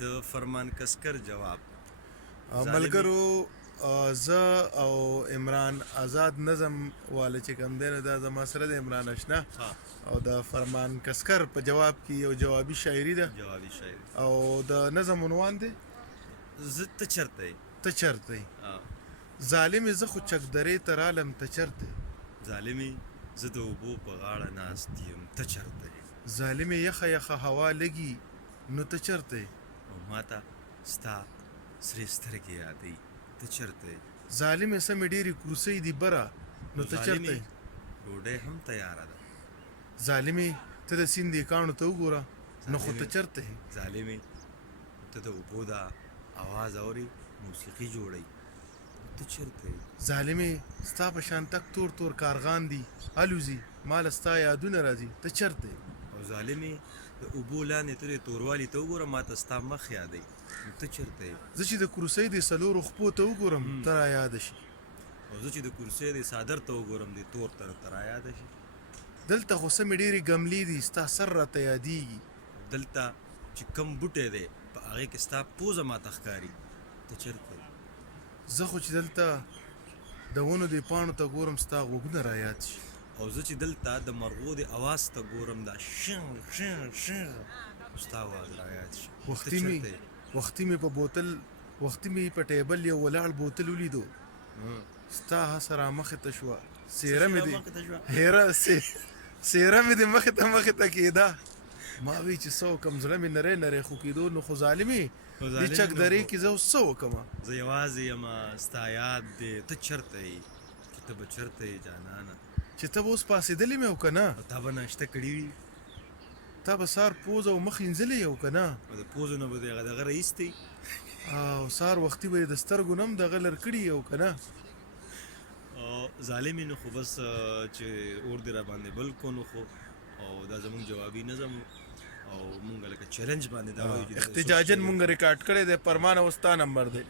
د فرمان کسکر جواب. ملګرو زه او عمران آزاد نظم والا چې کوم دی نو دا زما سره د عمران اشنا او د فرمان کسکر په جواب کې یو جوابي شاعري ده جوابي شاعري او د نظم عنوان دی زه ته چرته یې ته چرته یې ظالمې زه خو چکدرې ته رالم ته چرته یې ظالمې زه د اوبو په غاړه ناست یم ته چرته یې ظالمې یخه یخه هوا لګي نو ته چرته یې او ما ته ستا سرې سترګې یادوي ته چرته یې ظالمې سمې ډېرې کروسۍ دي بره نو ته چرته یې ډوډۍ هم تیاره ده ظالمې ته د سیندې کاڼو ته وګوره نو خو ته چرته یې ظالمې ته د اوبو دا اواز اوري موسیقي جوړوي ته چرته یې ظالمې ستا په شان تک تور تور کارغان دي الوزي مال ستا یادونه راځي ته چرته یې او ظالمې د اوبو لاندې ته د توروالي ته وګوره ما ته ستا مخ یادوي نو ته چرته یې زه چې د کروسۍ د څلورو خپو ته وګورم ته را یاده شي او زه چې د کرسۍ د څادر ته وګورم د تور ته را یاده شي دلته خو سمې ډېرې ګملې دي ستا سر راته یادېږي دلته چې کم بوټی دی په هغې کې ستا پوزه ماته ښکاري ته چرته یې زه خو چې دلته د ونو د پاڼو ته ګورم ستا غوږونه را یاد شي او زه چې دلته د مرغو د اواز ته ګورم دا شنغ شنغ شنغ ستا اواز را یاد شي وختي مې په بوتل وختي مې په ټیبل یو ولاړ بوتل ولیدو ستا هسه را مخې ته شوه څېره مې دې څېره مې دې مخې ته کېده ما وی چې څه وکړم زړه مې نری نری خو کېدو نو خو ظالمې دې چکدرې کې زه اوس څه وکړمه زه یوازې یمه ستا یاد دی ته چرته یې چې ته به چرته یې جانانه چې ته به اوس پاسېدلې مې او که نه تا به ناشته کړي وي تا به سار پوز او مخ اینځلې او که نه او د پوزو نه به د هغه دغه راایستې او سار وختي به یې د سترګو نه هم دغه لر کړي او که نه او ظالمې نو خو بس چې اور دې را باندې بل کو نو خو او دا زمونږ جوابي نظم او مونږ لکه چیلنج باندې دا وایو احتجاجن مونږ ریکارډ کړی دی فرمان او ستا نمبر دی